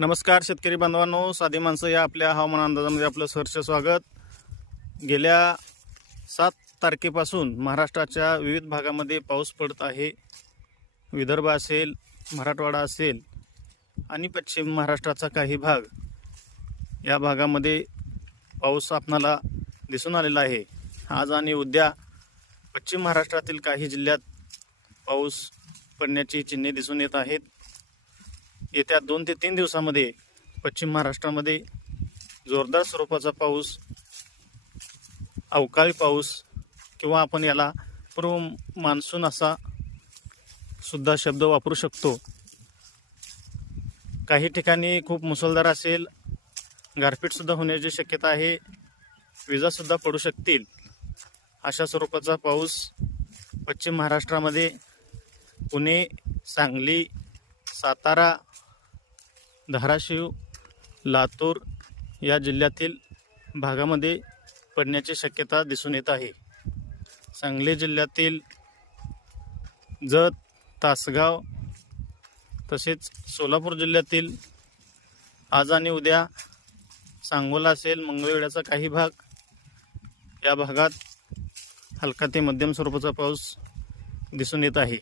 नमस्कार शेतकरी बांधवांनो साधी माणसं या आपल्या हवामान अंदाजामध्ये आपलं सहर्ष स्वागत. गेल्या सात तारखेपासून महाराष्ट्राच्या विविध भागामध्ये पाऊस पडत आहे. विदर्भ असेल मराठवाडा असेल आणि पश्चिम महाराष्ट्राचा काही भाग या भागामध्ये पाऊस आपणाला दिसून आलेला आहे. आज आणि उद्या पश्चिम महाराष्ट्रातील काही जिल्ह्यात पाऊस पडण्याची चिन्हे दिसून येत आहेत. येत्या दोन ते तीन दिवसामध्ये पश्चिम महाराष्ट्रामध्ये जोरदार स्वरूपाचा पाऊस अवकाळी पाऊस किंवा आपण याला पूर्व मान्सून असा सुद्धा शब्द वापरू शकतो. काही ठिकाणी खूप मुसळधार असेल गारपीटसुद्धा होण्याची शक्यता आहे विजासुद्धा पडू शकतील. अशा स्वरूपाचा पाऊस पश्चिम महाराष्ट्रामध्ये पुणे सांगली सातारा धाराशिव लातूर या जिल्ह्यातील भागामध्ये पडण्याची शक्यता दिसून येत आहे. सांगली जिल्ह्यातील जत तासगाव तसेच सोलापूर जिल्ह्यातील आज आणि उद्या सांगोला असेल मंगळवेढ्याचा काही भाग या भागात हलका ते मध्यम स्वरूपाचा पाऊस दिसून येत आहे.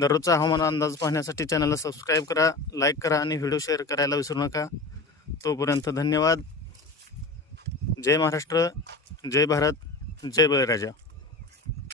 दररोजचा हवामान अंदाज पाहण्यासाठी चॅनलला सबस्क्राईब करा लाईक करा आणि व्हिडिओ शेअर करायला विसरू नका. तोपर्यंत धन्यवाद. जय महाराष्ट्र जय भारत जय बळीराजा.